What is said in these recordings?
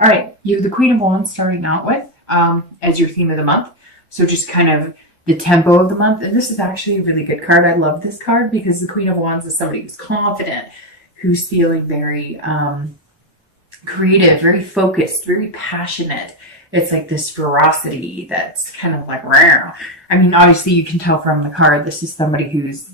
All right, you have the Queen of Wands starting out with as your theme of the month. So just kind of the tempo of the month. And this is actually a really good card. I love this card because the Queen of Wands is somebody who's confident, who's feeling very creative, very focused, very passionate. It's like this ferocity that's kind of like rare. I mean, obviously you can tell from the card, this is somebody who's,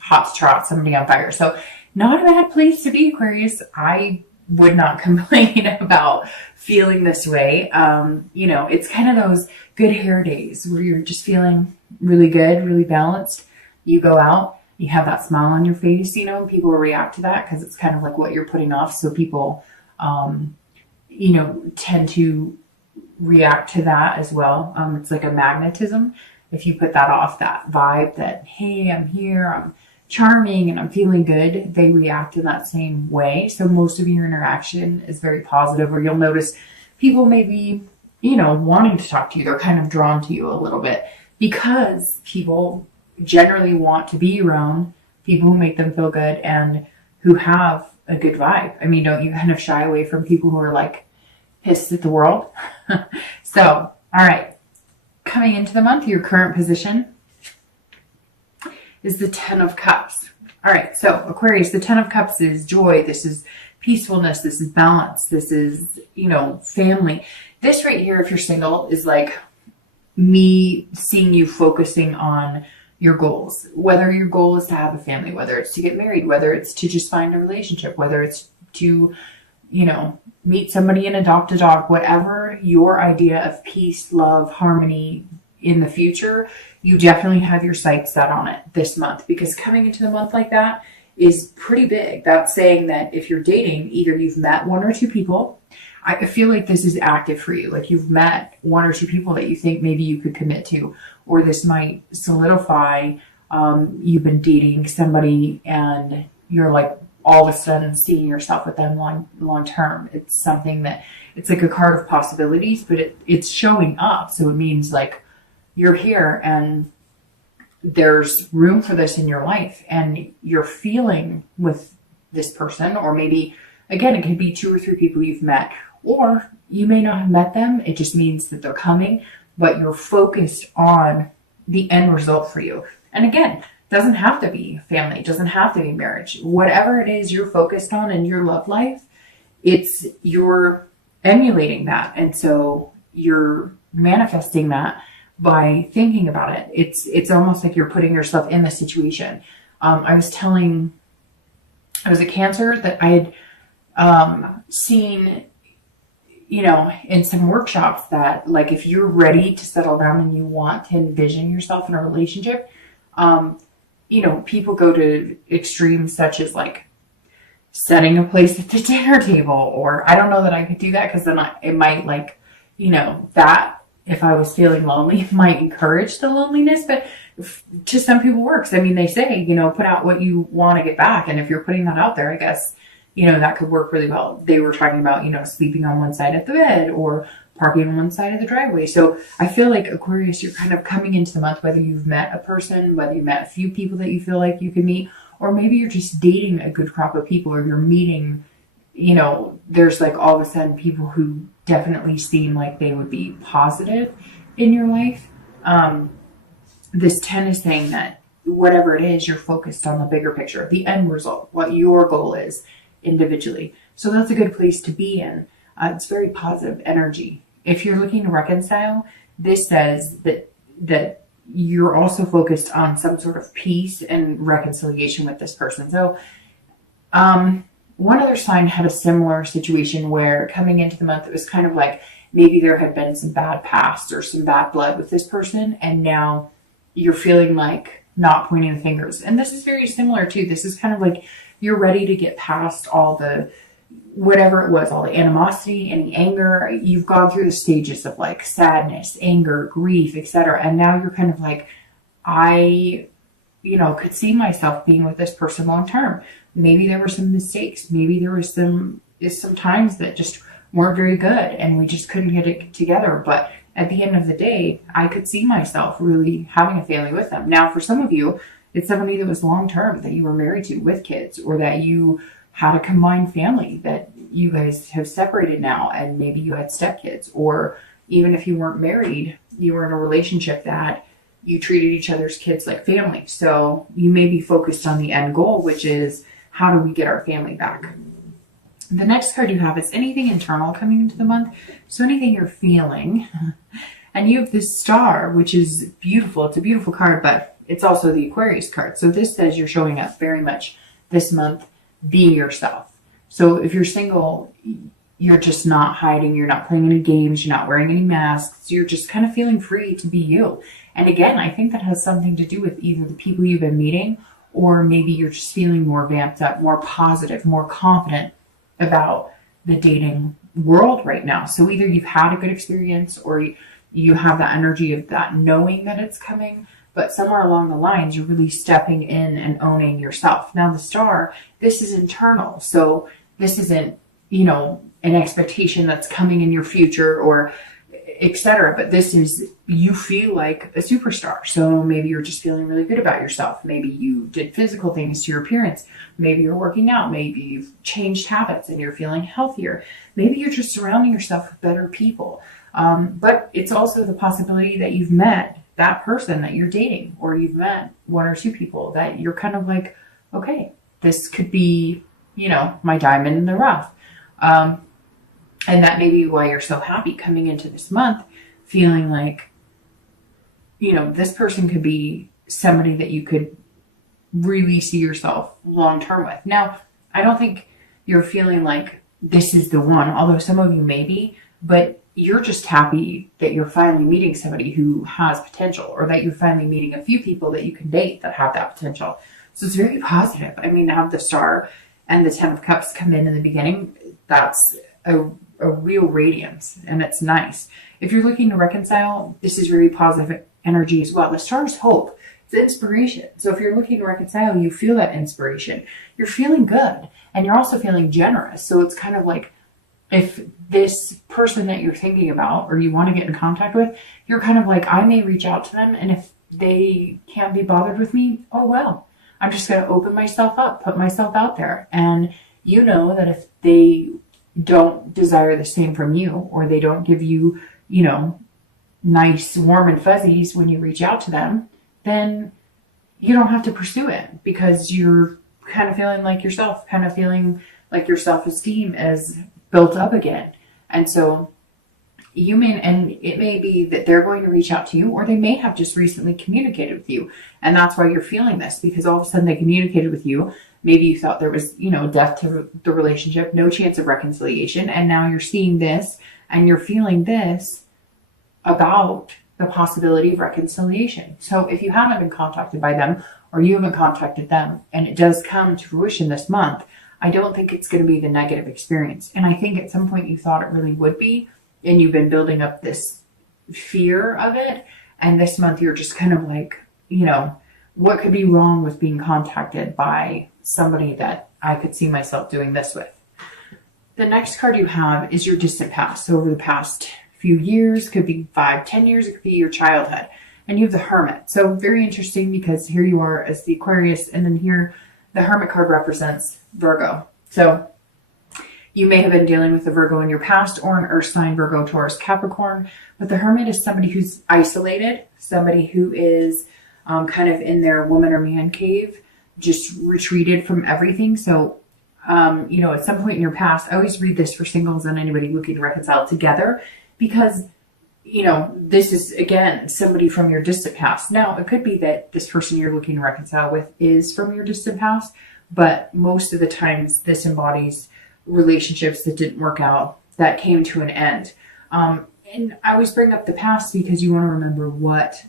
hot to trot, somebody on fire. So not a bad place to be, Aquarius. I would not complain about feeling this way. It's kind of those good hair days where you're just feeling really good, really balanced. You go out, you have that smile on your face, and people react to that because it's kind of like what you're putting off. So people, tend to react to that as well. It's like a magnetism. If you put that off, that vibe that, hey, I'm here, I'm charming and I'm feeling good, they react in that same way. So most of your interaction is very positive, or you'll notice people may be, wanting to talk to you. They're kind of drawn to you a little bit because people generally want to be around people who make them feel good and who have a good vibe. I mean, don't you kind of shy away from people who are like pissed at the world? So, all right. Coming into the month, your current position is the Ten of Cups. All right, so Aquarius, the Ten of Cups is joy. This is peacefulness. This is balance. This is, family. This right here, if you're single, is like me seeing you focusing on your goals. Whether your goal is to have a family, whether it's to get married, whether it's to just find a relationship, whether it's to, meet somebody and adopt a dog, whatever your idea of peace, love, harmony in the future, you definitely have your sights set on it this month, because coming into the month like that is pretty big. That's saying that if you're dating, either you've met one or two people. I feel like this is active for you. Like you've met one or two people that you think maybe you could commit to, or this might solidify. You've been dating somebody and you're like all of a sudden seeing yourself with them long term. It's something that it's like a card of possibilities, but it's showing up. So it means like you're here and there's room for this in your life and you're feeling with this person, or maybe again, it could be two or three people you've met, or you may not have met them. It just means that they're coming, but you're focused on the end result for you. And again, doesn't have to be family, doesn't have to be marriage. Whatever it is you're focused on in your love life, you're emulating that. And so you're manifesting that by thinking about it. It's almost like you're putting yourself in the situation. I was a Cancer that I had seen, in some workshops that like if you're ready to settle down and you want to envision yourself in a relationship, people go to extremes such as like setting a place at the dinner table, or I don't know that I could do that because then it might that if I was feeling lonely might encourage the loneliness, but to some people works. I mean, they say, put out what you want to get back. And if you're putting that out there, I guess, that could work really well. They were talking about, sleeping on one side of the bed or parking on one side of the driveway. So I feel like Aquarius, you're kind of coming into the month, whether you've met a person, whether you met a few people that you feel like you can meet, or maybe you're just dating a good crop of people, or you're meeting, there's like all of a sudden people who definitely seem like they would be positive in your life. This 10 is saying that whatever it is, you're focused on the bigger picture, the end result, what your goal is individually. So that's a good place to be in. It's very positive energy. If you're looking to reconcile, this says that you're also focused on some sort of peace and reconciliation with this person. So one other sign had a similar situation where coming into the month, it was kind of like maybe there had been some bad past or some bad blood with this person, and now you're feeling like not pointing the fingers. And this is very similar too. This is kind of like you're ready to get past all the whatever it was, all the animosity, any anger. You've gone through the stages of like sadness, anger, grief, etc. And now you're kind of like, I, could see myself being with this person long term. Maybe there were some mistakes. Maybe there was some times that just weren't very good and we just couldn't get it together. But at the end of the day, I could see myself really having a family with them. Now, for some of you, it's somebody that was long term that you were married to with kids, or that you had a combined family that you guys have separated now and maybe you had stepkids, or even if you weren't married, you were in a relationship that you treated each other's kids like family. So you may be focused on the end goal, which is how do we get our family back? The next card you have is anything internal coming into the month. So anything you're feeling. And you have this star, which is beautiful. It's a beautiful card, but it's also the Aquarius card. So this says you're showing up very much this month being yourself. So if you're single, you're just not hiding. You're not playing any games. You're not wearing any masks. You're just kind of feeling free to be you. And again, I think that has something to do with either the people you've been meeting, or maybe you're just feeling more vamped up, more positive, more confident about the dating world right now. So either you've had a good experience, or you have that energy of that knowing that it's coming, but somewhere along the lines, you're really stepping in and owning yourself. Now the star, this is internal. So this isn't, an expectation that's coming in your future or etc. But this is, you feel like a superstar. So maybe you're just feeling really good about yourself. Maybe you did physical things to your appearance. Maybe you're working out. Maybe you've changed habits and you're feeling healthier. Maybe you're just surrounding yourself with better people. But it's also the possibility that you've met that person that you're dating, or you've met one or two people that you're kind of like, okay, this could be, my diamond in the rough. And that may be why you're so happy coming into this month, feeling like, this person could be somebody that you could really see yourself long term with. Now, I don't think you're feeling like this is the one, although some of you may be, but you're just happy that you're finally meeting somebody who has potential, or that you're finally meeting a few people that you can date that have that potential. So it's very positive. I mean, to have the star and the 10 of cups come in the beginning, that's a real radiance, and it's nice. If you're looking to reconcile, this is very positive energy as well. The star is hope. It's inspiration. So if you're looking to reconcile, you feel that inspiration. You're feeling good, and you're also feeling generous. So it's kind of like, if this person that you're thinking about or you want to get in contact with, you're kind of like, I may reach out to them, and if they can't be bothered with me, oh well, I'm just going to open myself up, put myself out there. And you know that if they don't desire the same from you, or they don't give you, nice, warm and fuzzies when you reach out to them, then you don't have to pursue it, because you're kind of feeling like yourself, kind of feeling like your self-esteem is built up again. And so and it may be that they're going to reach out to you, or they may have just recently communicated with you. And that's why you're feeling this, because all of a sudden they communicated with you. Maybe you thought there was, death to the relationship, no chance of reconciliation. And now you're seeing this and you're feeling this about the possibility of reconciliation. So if you haven't been contacted by them, or you haven't contacted them, and it does come to fruition this month, I don't think it's going to be the negative experience. And I think at some point you thought it really would be, and you've been building up this fear of it. And this month you're just kind of like, what could be wrong with being contacted by somebody that I could see myself doing this with? The next card you have is your distant past. So over the past few years, could be 5-10 years, it could be your childhood. And you have the Hermit. So very interesting, because here you are as the Aquarius, and then here the Hermit card represents Virgo. So you may have been dealing with a Virgo in your past, or an Earth sign, Virgo, Taurus, Capricorn. But the Hermit is somebody who's isolated, somebody who is kind of in their woman or man cave, just retreated from everything. So, at some point in your past, I always read this for singles and anybody looking to reconcile together, because, this is, again, somebody from your distant past. Now, it could be that this person you're looking to reconcile with is from your distant past, but most of the times this embodies relationships that didn't work out, that came to an end. And I always bring up the past because you want to remember what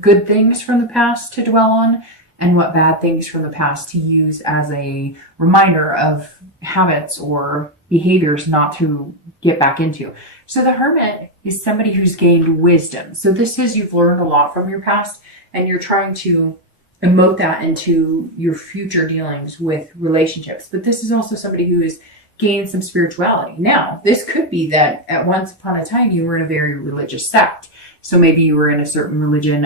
good things from the past to dwell on, and what bad things from the past to use as a reminder of habits or behaviors not to get back into. So the Hermit is somebody who's gained wisdom. So this is, you've learned a lot from your past, and you're trying to emote that into your future dealings with relationships. But this is also somebody who has gained some spirituality. Now, this could be that at once upon a time you were in a very religious sect. So maybe you were in a certain religion,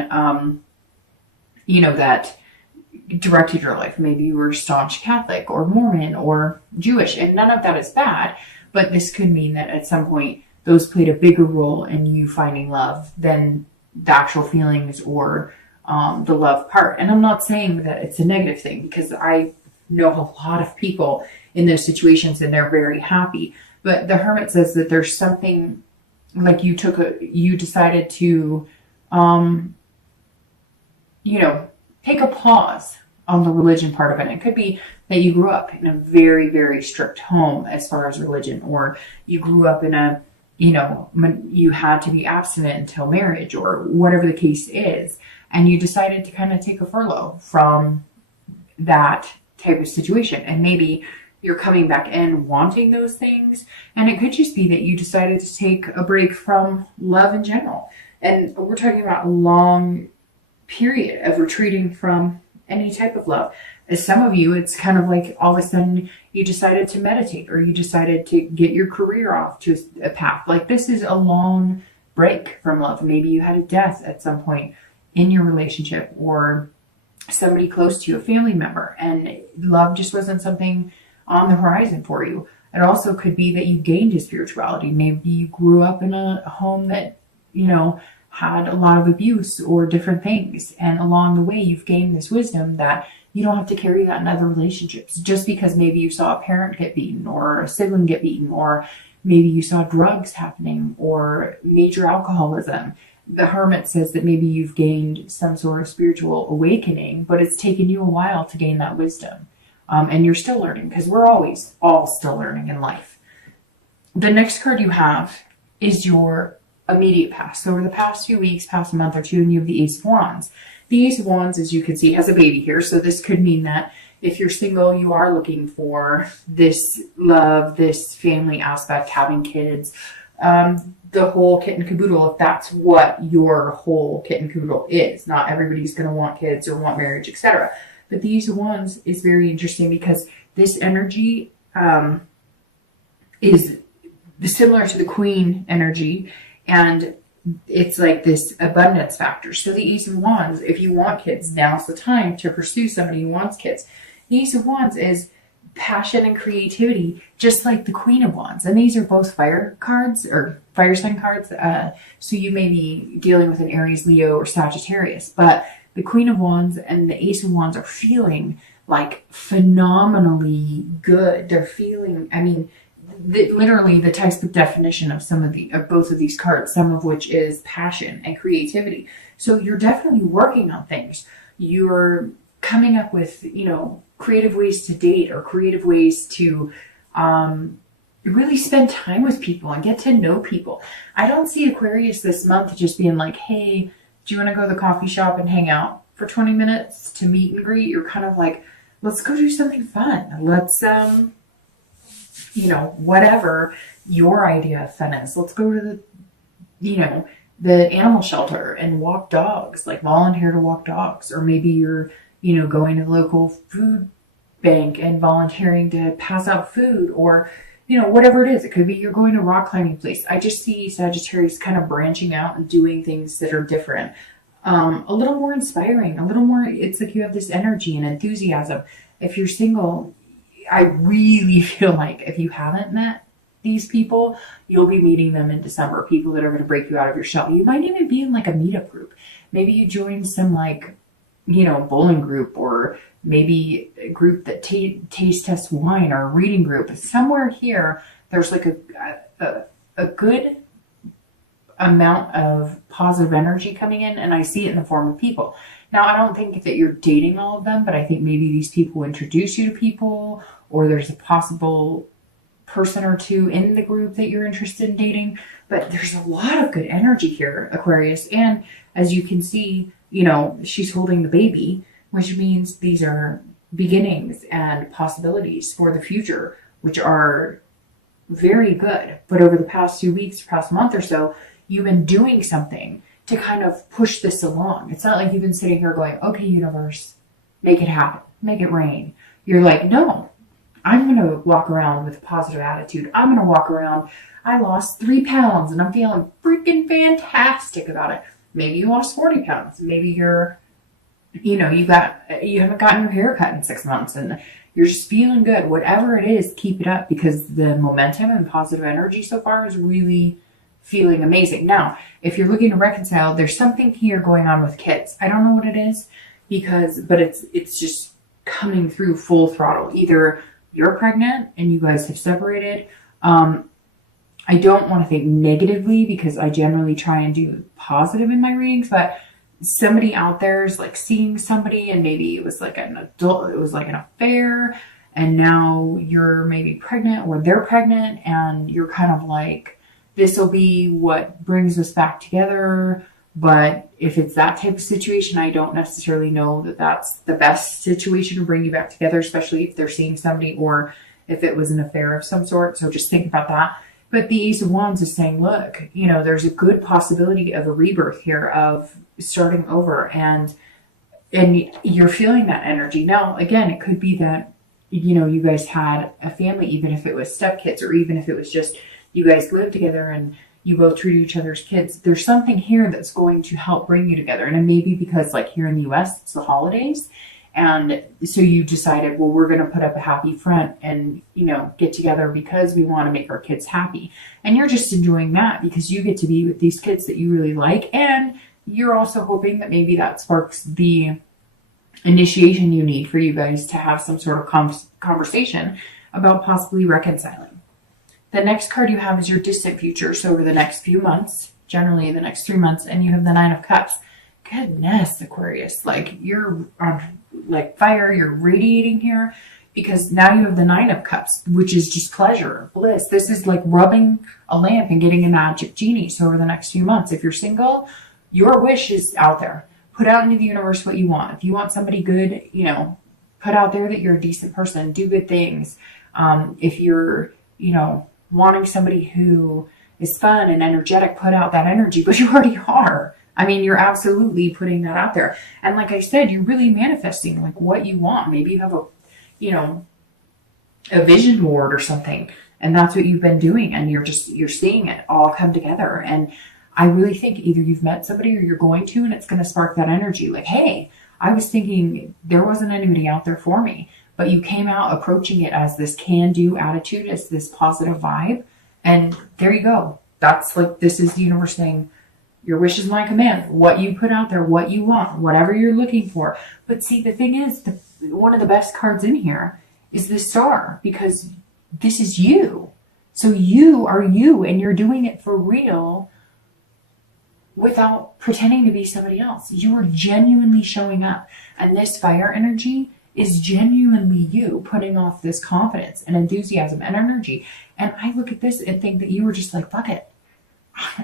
that directed your life. Maybe you were staunch Catholic or Mormon or Jewish, and none of that is bad, but this could mean that at some point those played a bigger role in you finding love than the actual feelings or the love part. And I'm not saying that it's a negative thing, because I know a lot of people in those situations and they're very happy. But the Hermit says that there's something like you decided to, take a pause on the religion part of it. It could be that you grew up in a very, very strict home as far as religion, or you grew up in a, you had to be abstinent until marriage, or whatever the case is. And you decided to kind of take a furlough from that type of situation. And maybe you're coming back in wanting those things. And it could just be that you decided to take a break from love in general. And we're talking about a long period of retreating from any type of love. As some of you, it's kind of like all of a sudden you decided to meditate, or you decided to get your career off to a path. Like, this is a long break from love. Maybe you had a death at some point in your relationship, or somebody close to you, a family member, and love just wasn't something on the horizon for you. It also could be that you gained a spirituality. Maybe you grew up in a home that, had a lot of abuse or different things. And along the way, you've gained this wisdom that you don't have to carry that in other relationships. Just because maybe you saw a parent get beaten, or a sibling get beaten, or maybe you saw drugs happening, or major alcoholism. The Hermit says that maybe you've gained some sort of spiritual awakening, but it's taken you a while to gain that wisdom. And you're still learning, because we're always all still learning in life. The next card you have is your immediate past. So over the past few weeks, past month or two, and you have the Ace of Wands. The Ace of Wands, as you can see, has a baby here. So this could mean that if you're single, you are looking for this love, this family aspect, having kids, the whole kit and caboodle, if that's what your whole kit and caboodle is. Not everybody's going to want kids or want marriage, etc. But the Ace of Wands is very interesting, because this energy is similar to the Queen energy, and it's like this abundance factor. So the Ace of Wands, if you want kids, now's the time to pursue somebody who wants kids. The Ace of Wands is passion and creativity, just like the Queen of Wands. And these are both fire cards, or fire sign cards. So you may be dealing with an Aries, Leo, or Sagittarius. But the Queen of Wands and the Ace of Wands are feeling like phenomenally good. They're feeling, literally the textbook definition of both of these cards, some of which is passion and creativity. So you're definitely working on things. You're coming up with, creative ways to date, or creative ways to really spend time with people and get to know people. I don't see Aquarius this month just being like, hey, do you want to go to the coffee shop and hang out for 20 minutes to meet and greet? You're kind of like, let's go do something fun. Let's, whatever your idea of fun is. Let's go to the animal shelter and walk dogs, like volunteer to walk dogs. Or maybe you're, going to the local food bank and volunteering to pass out food, or, whatever it is. It could be you're going to a rock climbing place. I just see Sagittarius kind of branching out and doing things that are different. A little more inspiring, a little more, it's like you have this energy and enthusiasm. If you're single, I really feel like if you haven't met these people, you'll be meeting them in December. People that are going to break you out of your shell. You might even be in like a meetup group. Maybe you join some bowling group, or maybe a group that taste tests wine, or a reading group. Somewhere here, there's like a good amount of positive energy coming in, and I see it in the form of people. Now, I don't think that you're dating all of them, but I think maybe these people introduce you to people, or there's a possible person or two in the group that you're interested in dating. But there's a lot of good energy here, Aquarius. And as you can see, she's holding the baby, which means these are beginnings and possibilities for the future, which are very good. But over the past 2 weeks, past month or so, you've been doing something to kind of push this along. It's not like you've been sitting here going, okay, universe, make it happen, make it rain. You're like, no, I'm going to walk around with a positive attitude. I'm going to walk around, I lost 3 pounds and I'm feeling freaking fantastic about it. Maybe you lost 40 pounds. Maybe you're you know, you haven't gotten your hair cut in 6 months and you're just feeling good. Whatever it is, keep it up, because the momentum and positive energy so far is really feeling amazing. Now, if you're looking to reconcile, there's something here going on with kids. I don't know what it is, but it's just coming through full throttle. Either you're pregnant and you guys have separated. I don't want to think negatively, because I generally try and do positive in my readings, but somebody out there is like seeing somebody, and maybe it was like an affair, and now you're maybe pregnant or they're pregnant, and you're kind of like, this will be what brings us back together. But if it's that type of situation, I don't necessarily know that that's the best situation to bring you back together, especially if they're seeing somebody or if it was an affair of some sort. So just think about that. But the Ace of Wands is saying, look, you know, there's a good possibility of a rebirth here, of starting over, and you're feeling that energy. Now, again, it could be that, you know, you guys had a family, even if it was stepkids, or even if it was just you guys live together and you both treat each other's kids. There's something here that's going to help bring you together. And it may be because, like, here in the US, it's the holidays. And so you decided, well, we're going to put up a happy front and, you know, get together because we want to make our kids happy. And you're just enjoying that because you get to be with these kids that you really like. And you're also hoping that maybe that sparks the initiation you need for you guys to have some sort of conversation about possibly reconciling. The next card you have is your distant future. So over the next few months, generally the next 3 months, and you have the Nine of Cups. Goodness, Aquarius, like, you're on like fire, you're radiating here, because now you have the Nine of Cups, which is just pleasure, bliss. This is like rubbing a lamp and getting a magic genie. So over the next few months, if you're single, your wish is out there. Put out into the universe what you want. If you want somebody good, you know, put out there that you're a decent person, do good things. If you're, you know, wanting somebody who is fun and energetic, put out that energy, but you already are. I mean, you're absolutely putting that out there. And like I said, you're really manifesting like what you want. Maybe you have a, you know, a vision board or something, and that's what you've been doing. And you're seeing it all come together. And I really think either you've met somebody or you're going to, and it's going to spark that energy. Like, hey, I was thinking there wasn't anybody out there for me, but you came out approaching it as this can-do attitude, as this positive vibe. And there you go. That's like, this is the universe saying, your wish is my command. What you put out there, what you want, whatever you're looking for. But see, the thing is, one of the best cards in here is the Star, because this is you. So you are you, and you're doing it for real without pretending to be somebody else. You are genuinely showing up. And this fire energy is genuinely you putting off this confidence and enthusiasm and energy. And I look at this and think that you were just like, fuck it.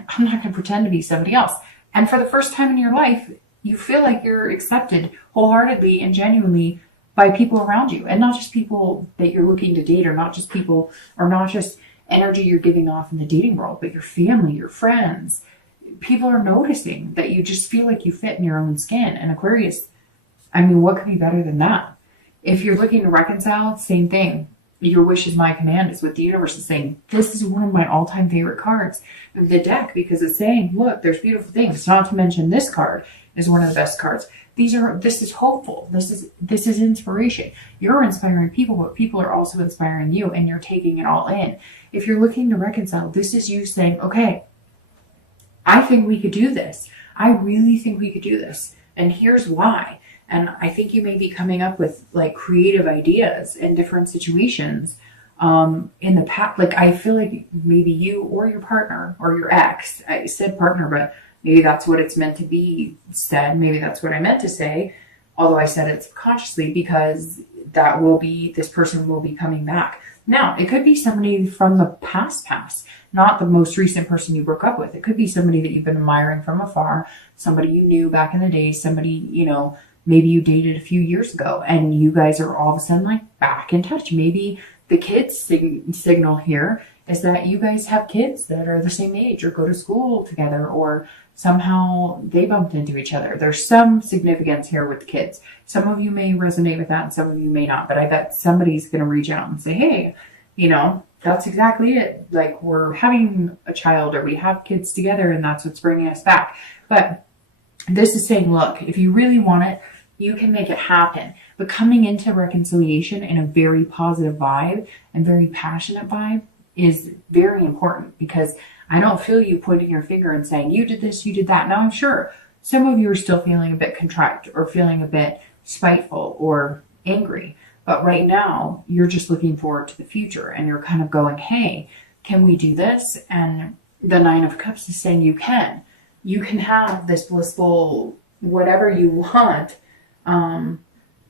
I'm not going to pretend to be somebody else. And for the first time in your life, you feel like you're accepted wholeheartedly and genuinely by people around you, and not just people that you're looking to date, or not just people, or not just energy you're giving off in the dating world, but your family, your friends. People are noticing that you just feel like you fit in your own skin. And Aquarius, I mean, what could be better than that? If you're looking to reconcile, same thing. Your wish is my command is what the universe is saying. This is one of my all-time favorite cards of the deck, because it's saying, look, there's beautiful things. Not to mention this card is one of the best cards. This is hopeful. This is inspiration. You're inspiring people, but people are also inspiring you, and you're taking it all in. If you're looking to reconcile, this is you saying, okay, I think we could do this. I really think we could do this. And here's why. And I think you may be coming up with like creative ideas in different situations in the past. Like, I feel like maybe you or your partner or your ex, I said partner, but maybe that's what it's meant to be said. Maybe that's what I meant to say, although I said it subconsciously, because this person will be coming back. Now, it could be somebody from the past, not the most recent person you broke up with. It could be somebody that you've been admiring from afar, somebody you knew back in the day, somebody, you know, maybe you dated a few years ago, and you guys are all of a sudden like back in touch. Maybe the kids signal here is that you guys have kids that are the same age or go to school together, or somehow they bumped into each other. There's some significance here with the kids. Some of you may resonate with that and some of you may not, but I bet somebody's going to reach out and say, hey, you know, that's exactly it. Like, we're having a child, or we have kids together, and that's what's bringing us back. But this is saying, look, if you really want it, You can make it happen. But coming into reconciliation in a very positive vibe and very passionate vibe is very important, because I don't feel you pointing your finger and saying, you did this, you did that. Now, I'm sure some of you are still feeling a bit contrite or feeling a bit spiteful or angry. But right now, you're just looking forward to the future, and you're kind of going, hey, can we do this? And the Nine of Cups is saying you can. You can have this blissful whatever you want.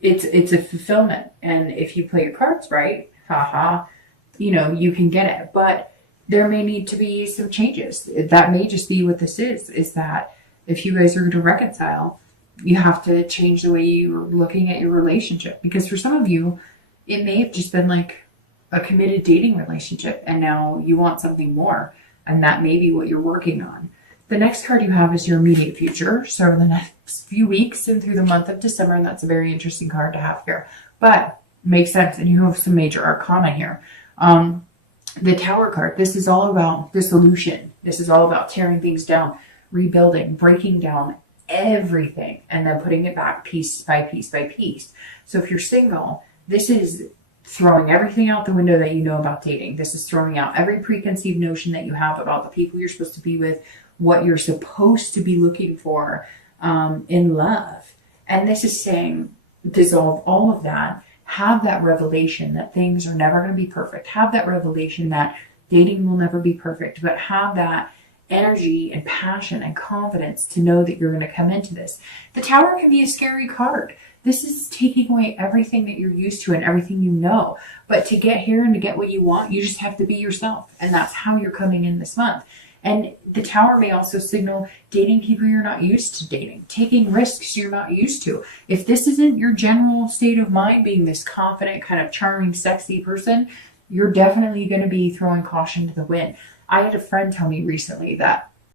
It's a fulfillment. And if you play your cards right, you can get it. But there may need to be some changes. That may just be what this is that if you guys are going to reconcile, you have to change the way you're looking at your relationship. Because for some of you, it may have just been like a committed dating relationship, and now you want something more. And that may be what you're working on. The next card you have is your immediate future. So in the next few weeks and through the month of December, and that's a very interesting card to have here. But makes sense, and you have some major arcana here. The Tower card, this is all about dissolution. This is all about tearing things down, rebuilding, breaking down everything, and then putting it back piece by piece by piece. So if you're single, this is throwing everything out the window that you know about dating. This is throwing out every preconceived notion that you have about the people you're supposed to be with, what you're supposed to be looking for in love. And this is saying, dissolve all of that. Have that revelation that things are never going to be perfect. Have that revelation that dating will never be perfect, but have that energy and passion and confidence to know that you're going to come into this. The Tower can be a scary card. This is taking away everything that you're used to and everything you know. But to get here and to get what you want, you just have to be yourself. And that's how you're coming in this month. And the Tower may also signal dating people you're not used to dating, taking risks you're not used to. If this isn't your general state of mind, being this confident, kind of charming, sexy person, you're definitely going to be throwing caution to the wind. I had a friend tell me recently that